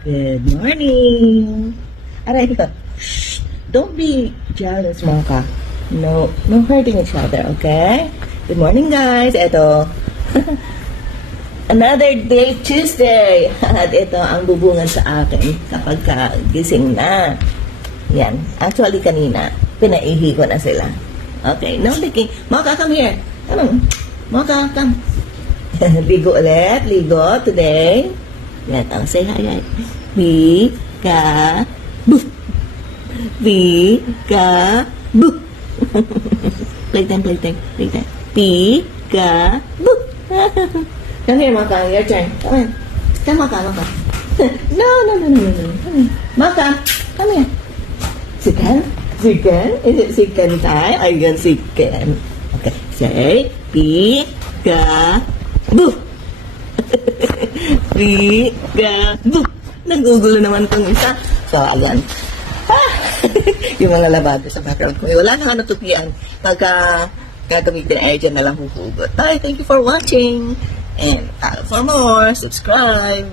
Good morning. Aray, ito. Shh. Don't be jealous, Mocha. No hurting each other, okay? Good morning, guys. Ito. Another day, Tuesday. At ito ang bubungan sa akin kapag gising na. Yan. Actually, kanina, pinaihi ko na sila. Okay, no licking. Mocha, come here. Come on. Mocha, come. Ligo ulit. Ligo today. Yan. Oh, say hi. Peek-a-boo. Peek-a-boo. Playtime. Peek-a-boo. Come here, Mocha. Your turn. Come on. Come, Mocha. No. Come here. Mocha, come here. Chicken? Is it chicken time? Ayun, chicken. Okay. Say, peek-a-boo. Peek-a-boo. Nagugulo naman itong isa. So, ayan. Yung mga labado sa background ko. Wala na natutupian. Pagka gagamitin ay dyan na lang huhugot. Bye, thank you for watching. And for more, subscribe.